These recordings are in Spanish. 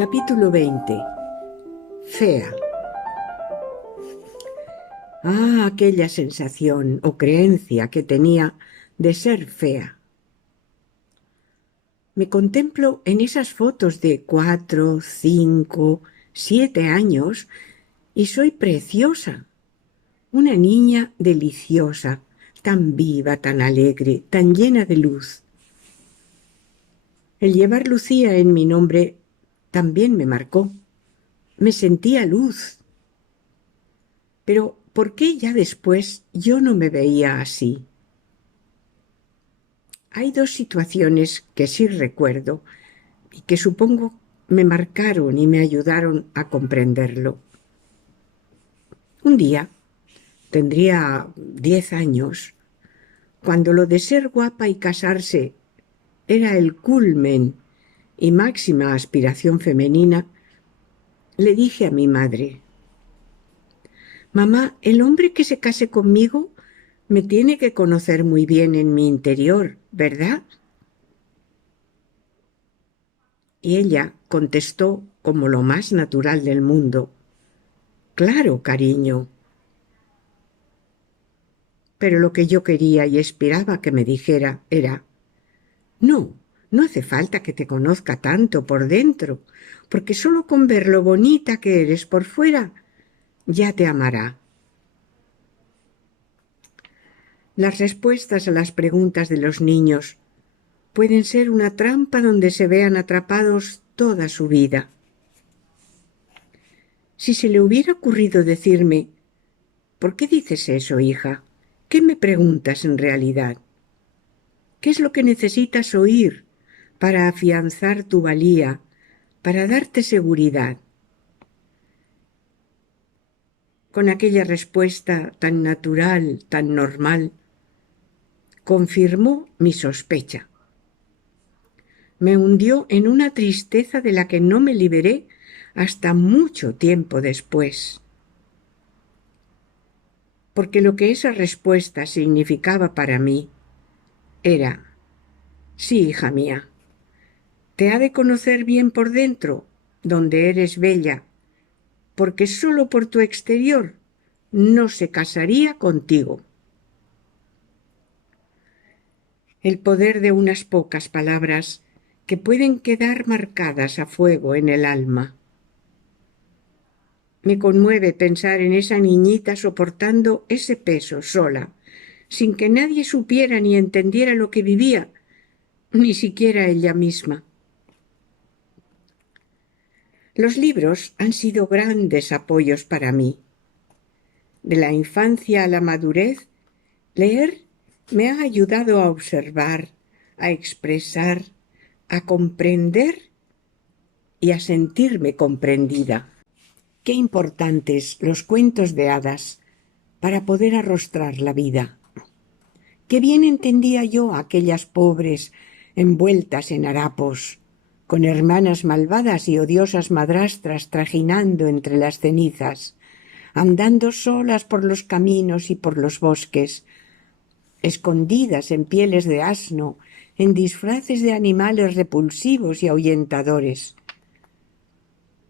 Capítulo 20. Fea. Aquella sensación o creencia que tenía de ser fea. Me contemplo en esas fotos de 4, 5, 7 años y soy preciosa. Una niña deliciosa, tan viva, tan alegre, tan llena de luz. El llevar Lucía en mi nombre también me marcó. Me sentía luz. Pero ¿por qué ya después yo no me veía así? Hay dos situaciones que sí recuerdo y que supongo me marcaron y me ayudaron a comprenderlo. Un día, tendría 10 años, cuando lo de ser guapa y casarse era el culmen y máxima aspiración femenina, le dije a mi madre: «Mamá, el hombre que se case conmigo me tiene que conocer muy bien en mi interior, ¿verdad?». Y ella contestó como lo más natural del mundo: «Claro, cariño». Pero lo que yo quería y esperaba que me dijera era: «No, no hace falta que te conozca tanto por dentro, porque solo con ver lo bonita que eres por fuera, ya te amará». Las respuestas a las preguntas de los niños pueden ser una trampa donde se vean atrapados toda su vida. Si se le hubiera ocurrido decirme: «¿Por qué dices eso, hija? ¿Qué me preguntas en realidad? ¿Qué es lo que necesitas oír para afianzar tu valía, para darte seguridad?». Con aquella respuesta tan natural, tan normal, confirmó mi sospecha. Me hundió en una tristeza de la que no me liberé hasta mucho tiempo después. Porque lo que esa respuesta significaba para mí era: «Sí, hija mía, te ha de conocer bien por dentro, donde eres bella, porque solo por tu exterior no se casaría contigo». El poder de unas pocas palabras que pueden quedar marcadas a fuego en el alma. Me conmueve pensar en esa niñita soportando ese peso sola, sin que nadie supiera ni entendiera lo que vivía, ni siquiera ella misma. Los libros han sido grandes apoyos para mí. De la infancia a la madurez, leer me ha ayudado a observar, a expresar, a comprender y a sentirme comprendida. Qué importantes los cuentos de hadas para poder arrostrar la vida. Qué bien entendía yo a aquellas pobres envueltas en harapos, con hermanas malvadas y odiosas madrastras trajinando entre las cenizas, andando solas por los caminos y por los bosques, escondidas en pieles de asno, en disfraces de animales repulsivos y ahuyentadores.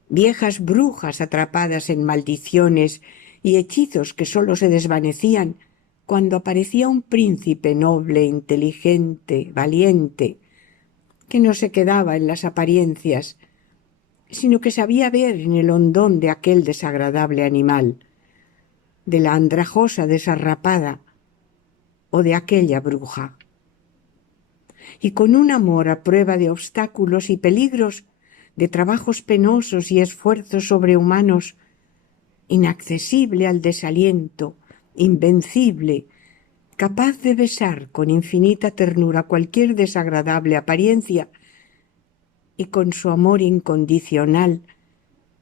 Viejas brujas atrapadas en maldiciones y hechizos que sólo se desvanecían cuando aparecía un príncipe noble, inteligente, valiente, que no se quedaba en las apariencias, sino que sabía ver en el hondón de aquel desagradable animal, de la andrajosa desarrapada o de aquella bruja. Y con un amor a prueba de obstáculos y peligros, de trabajos penosos y esfuerzos sobrehumanos, inaccesible al desaliento, invencible, capaz de besar con infinita ternura cualquier desagradable apariencia, y con su amor incondicional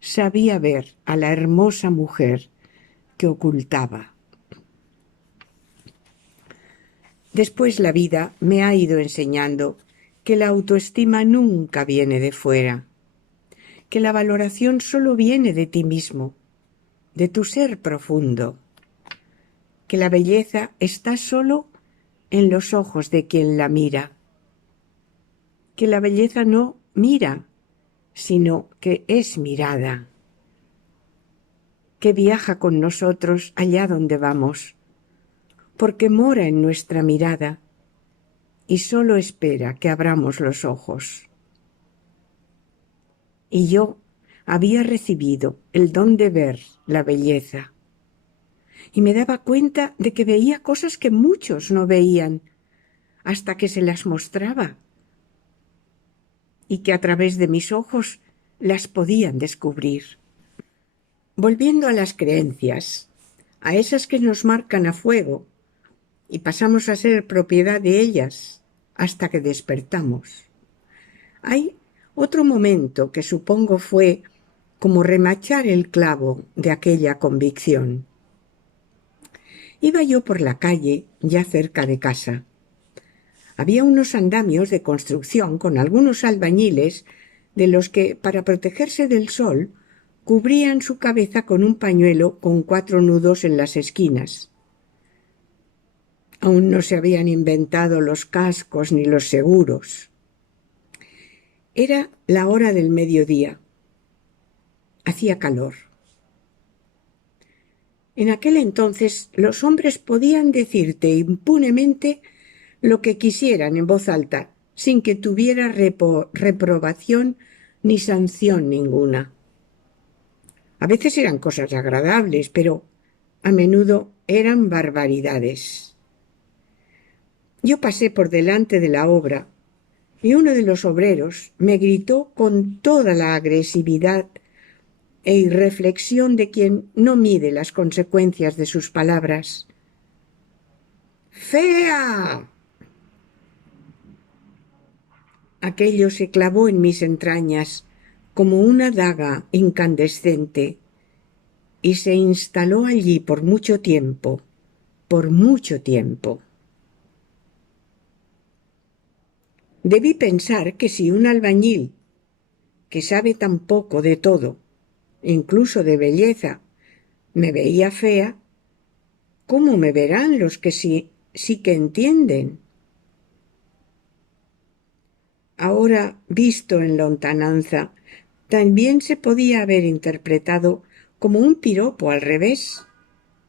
sabía ver a la hermosa mujer que ocultaba. Después la vida me ha ido enseñando que la autoestima nunca viene de fuera, que la valoración solo viene de ti mismo, de tu ser profundo, que la belleza está solo en los ojos de quien la mira, que la belleza no mira, sino que es mirada, que viaja con nosotros allá donde vamos, porque mora en nuestra mirada y solo espera que abramos los ojos. Y yo había recibido el don de ver la belleza, y me daba cuenta de que veía cosas que muchos no veían, hasta que se las mostraba, y que a través de mis ojos las podían descubrir. Volviendo a las creencias, a esas que nos marcan a fuego, y pasamos a ser propiedad de ellas hasta que despertamos. Hay otro momento que supongo fue como remachar el clavo de aquella convicción. Iba yo por la calle, ya cerca de casa. Había unos andamios de construcción con algunos albañiles de los que, para protegerse del sol, cubrían su cabeza con un pañuelo con 4 nudos en las esquinas. Aún no se habían inventado los cascos ni los seguros. Era la hora del mediodía. Hacía calor. En aquel entonces los hombres podían decirte impunemente lo que quisieran en voz alta, sin que tuviera reprobación ni sanción ninguna. A veces eran cosas agradables, pero a menudo eran barbaridades. Yo pasé por delante de la obra y uno de los obreros me gritó con toda la agresividad e irreflexión de quien no mide las consecuencias de sus palabras. ¡Fea! Aquello se clavó en mis entrañas como una daga incandescente y se instaló allí por mucho tiempo, por mucho tiempo. Debí pensar que si un albañil, que sabe tan poco de todo, incluso de belleza, me veía fea, ¿cómo me verán los que sí que entienden? Ahora, visto en lontananza, también se podía haber interpretado como un piropo al revés,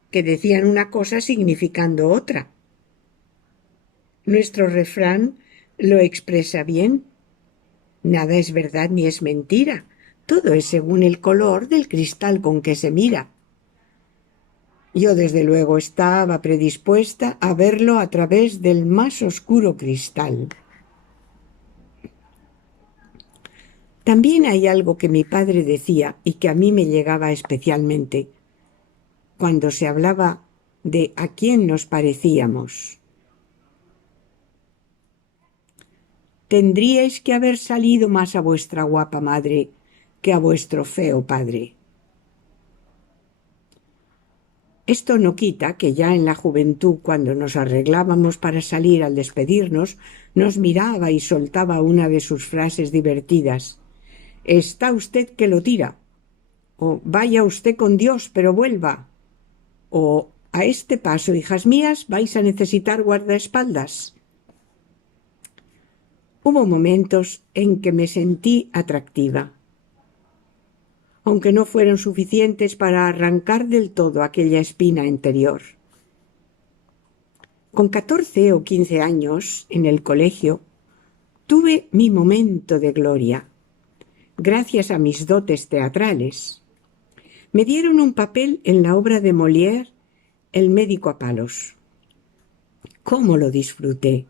que decían una cosa significando otra. Nuestro refrán lo expresa bien. Nada es verdad ni es mentira. Todo es según el color del cristal con que se mira. Yo desde luego estaba predispuesta a verlo a través del más oscuro cristal. También hay algo que mi padre decía y que a mí me llegaba especialmente, cuando se hablaba de a quién nos parecíamos. Tendríais que haber salido más a vuestra guapa madre que a vuestro feo padre. Esto no quita que ya en la juventud, cuando nos arreglábamos para salir al despedirnos, nos miraba y soltaba una de sus frases divertidas. «Está usted que lo tira», o «Vaya usted con Dios, pero vuelva», o «A este paso, hijas mías, vais a necesitar guardaespaldas». Hubo momentos en que me sentí atractiva, aunque no fueron suficientes para arrancar del todo aquella espina interior. Con 14 o 15 años, en el colegio, tuve mi momento de gloria, gracias a mis dotes teatrales. Me dieron un papel en la obra de Molière, El médico a palos. ¡Cómo lo disfruté!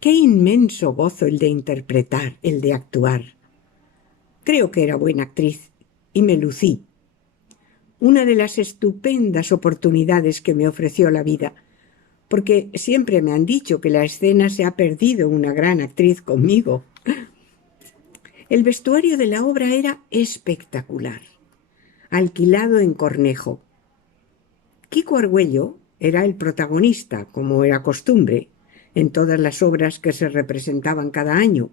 ¡Qué inmenso gozo el de interpretar, el de actuar! Creo que era buena actriz y me lucí. Una de las estupendas oportunidades que me ofreció la vida, porque siempre me han dicho que la escena se ha perdido una gran actriz conmigo. El vestuario de la obra era espectacular, alquilado en Cornejo. Quico Argüello era el protagonista, como era costumbre, en todas las obras que se representaban cada año.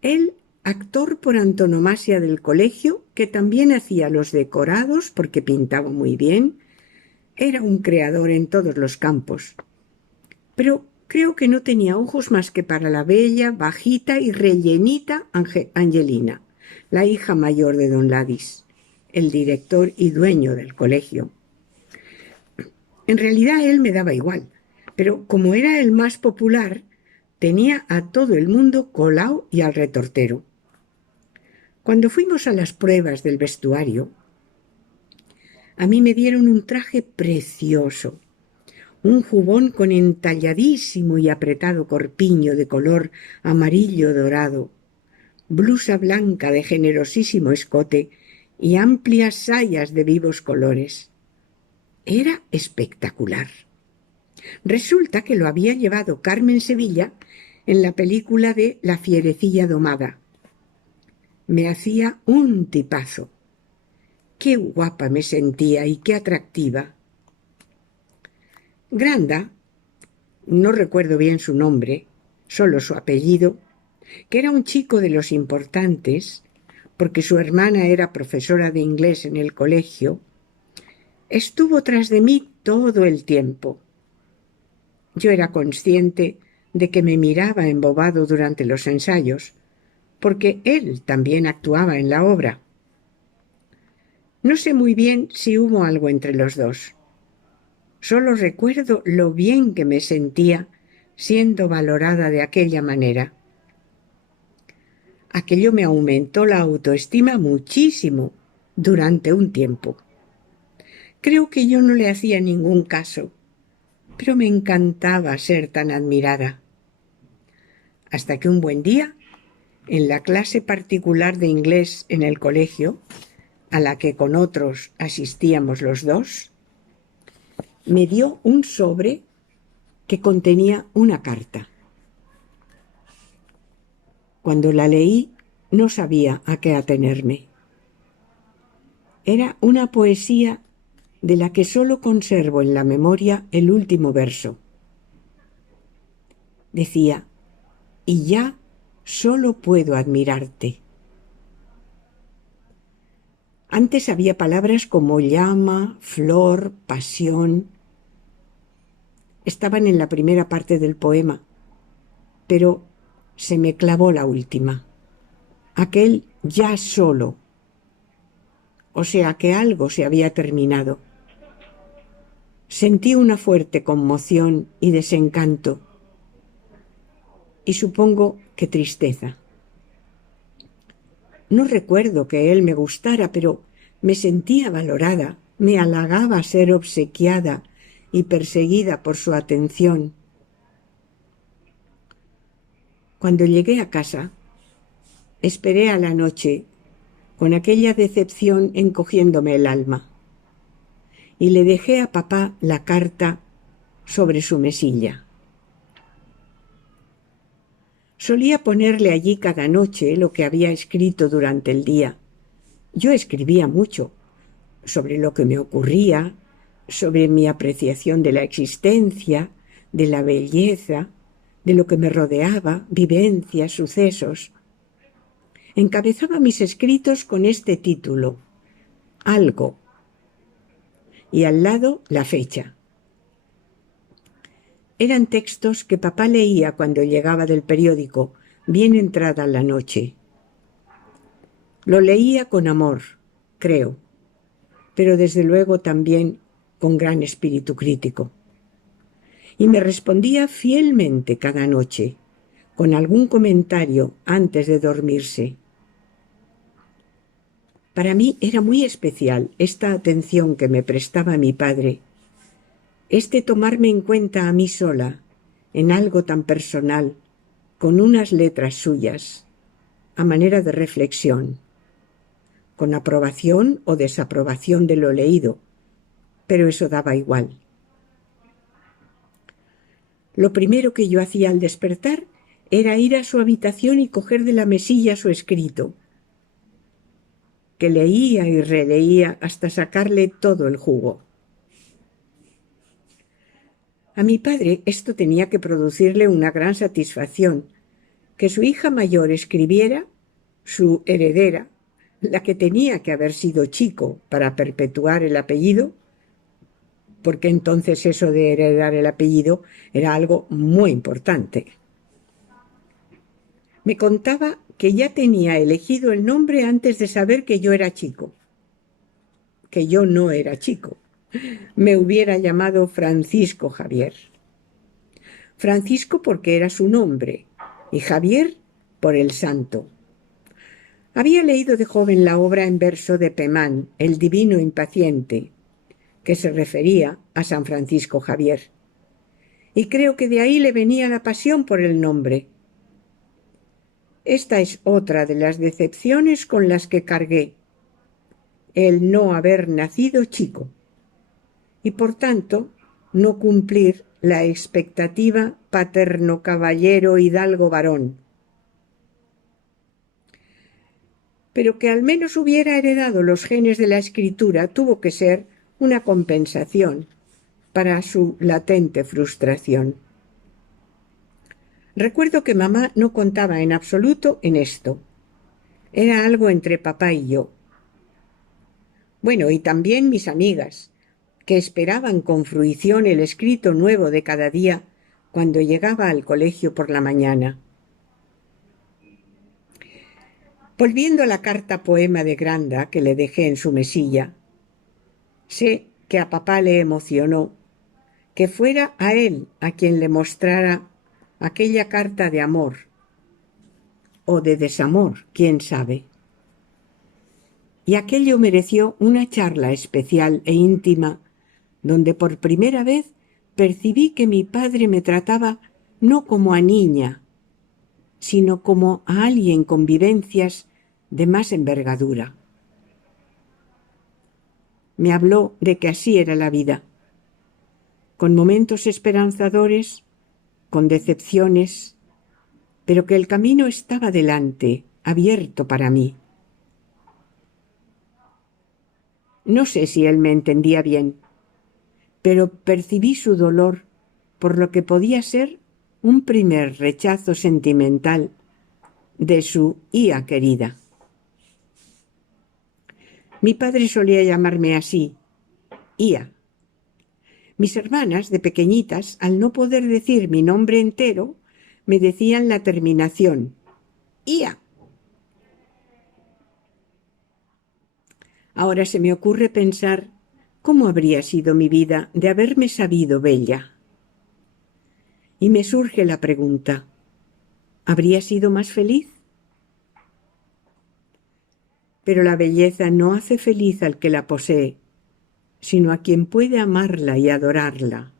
Él, actor por antonomasia del colegio, que también hacía los decorados porque pintaba muy bien, era un creador en todos los campos. Pero Creo que no tenía ojos más que para la bella, bajita y rellenita Angelina, la hija mayor de don Ladis, el director y dueño del colegio. En realidad él me daba igual, pero como era el más popular, tenía a todo el mundo colao y al retortero. Cuando fuimos a las pruebas del vestuario, a mí me dieron un traje precioso, un jubón con entalladísimo y apretado corpiño de color amarillo dorado, blusa blanca de generosísimo escote y amplias sayas de vivos colores. Era espectacular. Resulta que lo había llevado Carmen Sevilla en la película de La fierecilla domada. Me hacía un tipazo. Qué guapa me sentía y qué atractiva. Granda, no recuerdo bien su nombre, solo su apellido, que era un chico de los importantes, porque su hermana era profesora de inglés en el colegio, estuvo tras de mí todo el tiempo. Yo era consciente de que me miraba embobado durante los ensayos, porque él también actuaba en la obra. No sé muy bien si hubo algo entre los dos. Solo recuerdo lo bien que me sentía siendo valorada de aquella manera. Aquello me aumentó la autoestima muchísimo durante un tiempo. Creo que yo no le hacía ningún caso, pero me encantaba ser tan admirada. Hasta que un buen día, en la clase particular de inglés en el colegio, a la que con otros asistíamos los dos, me dio un sobre que contenía una carta. Cuando la leí, no sabía a qué atenerme. Era una poesía de la que solo conservo en la memoria el último verso. Decía: y ya solo puedo admirarte. Antes había palabras como llama, flor, pasión. Estaban en la primera parte del poema, pero se me clavó la última. Aquel ya solo. O sea que algo se había terminado. Sentí una fuerte conmoción y desencanto, y supongo que tristeza. No recuerdo que él me gustara, pero me sentía valorada, me halagaba ser obsequiada y perseguida por su atención. Cuando llegué a casa, esperé a la noche, con aquella decepción encogiéndome el alma, y le dejé a papá la carta sobre su mesilla. Solía ponerle allí cada noche lo que había escrito durante el día. Yo escribía mucho, sobre lo que me ocurría, sobre mi apreciación de la existencia, de la belleza, de lo que me rodeaba, vivencias, sucesos. Encabezaba mis escritos con este título: Algo, y al lado la fecha. Eran textos que papá leía cuando llegaba del periódico, bien entrada la noche. Lo leía con amor, creo, pero desde luego también con gran espíritu crítico. Y me respondía fielmente cada noche, con algún comentario antes de dormirse. Para mí era muy especial esta atención que me prestaba mi padre, este tomarme en cuenta a mí sola, en algo tan personal, con unas letras suyas, a manera de reflexión, con aprobación o desaprobación de lo leído, pero eso daba igual. Lo primero que yo hacía al despertar era ir a su habitación y coger de la mesilla su escrito, que leía y releía hasta sacarle todo el jugo. A mi padre esto tenía que producirle una gran satisfacción, que su hija mayor escribiera, su heredera, la que tenía que haber sido Chico para perpetuar el apellido, porque entonces eso de heredar el apellido era algo muy importante. Me contaba que ya tenía elegido el nombre antes de saber que yo era chico, que yo no era chico. Me hubiera llamado Francisco Javier. Francisco porque era su nombre y Javier por el santo. Había leído de joven la obra en verso de Pemán, El Divino Impaciente, que se refería a San Francisco Javier. Y creo que de ahí le venía la pasión por el nombre. Esta es otra de las decepciones con las que cargué, el no haber nacido chico, y por tanto no cumplir la expectativa paterno caballero hidalgo varón. Pero que al menos hubiera heredado los genes de la escritura tuvo que ser una compensación para su latente frustración. Recuerdo que mamá no contaba en absoluto en esto. Era algo entre papá y yo. Bueno, y también mis amigas, que esperaban con fruición el escrito nuevo de cada día cuando llegaba al colegio por la mañana. Volviendo a la carta poema de Granda que le dejé en su mesilla, sé que a papá le emocionó que fuera a él a quien le mostrara aquella carta de amor o de desamor, quién sabe. Y aquello mereció una charla especial e íntima donde por primera vez percibí que mi padre me trataba no como a niña, sino como a alguien con vivencias de más envergadura. Me habló de que así era la vida, con momentos esperanzadores, con decepciones, pero que el camino estaba delante, abierto para mí. No sé si él me entendía bien, pero percibí su dolor por lo que podía ser un primer rechazo sentimental de su hija querida. Mi padre solía llamarme así, Ia. Mis hermanas, de pequeñitas, al no poder decir mi nombre entero, me decían la terminación, Ia. Ahora se me ocurre pensar cómo habría sido mi vida de haberme sabido bella. Y me surge la pregunta, ¿habría sido más feliz? Pero la belleza no hace feliz al que la posee, sino a quien puede amarla y adorarla.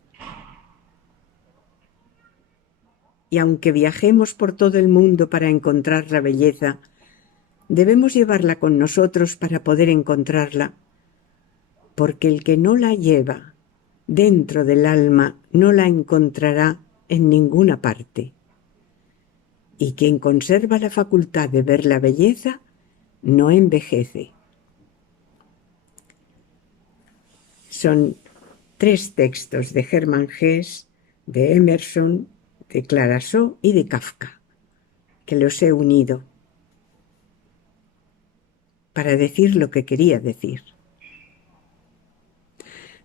Y aunque viajemos por todo el mundo para encontrar la belleza, debemos llevarla con nosotros para poder encontrarla, porque el que no la lleva dentro del alma no la encontrará en ninguna parte. Y quien conserva la facultad de ver la belleza no envejece. Son 3 textos de Hermann Hesse, de Emerson, de Clarasó y de Kafka, que los he unido para decir lo que quería decir.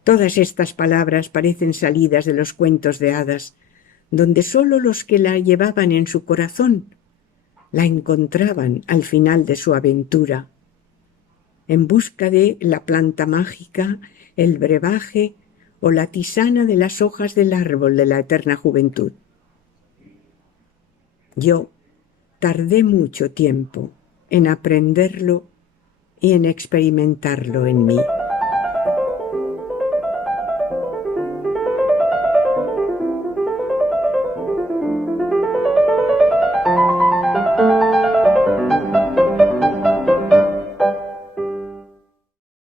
Todas estas palabras parecen salidas de los cuentos de hadas, donde sólo los que la llevaban en su corazón la encontraban al final de su aventura, en busca de la planta mágica, el brebaje o la tisana de las hojas del árbol de la eterna juventud. Yo tardé mucho tiempo en aprenderlo y en experimentarlo en mí.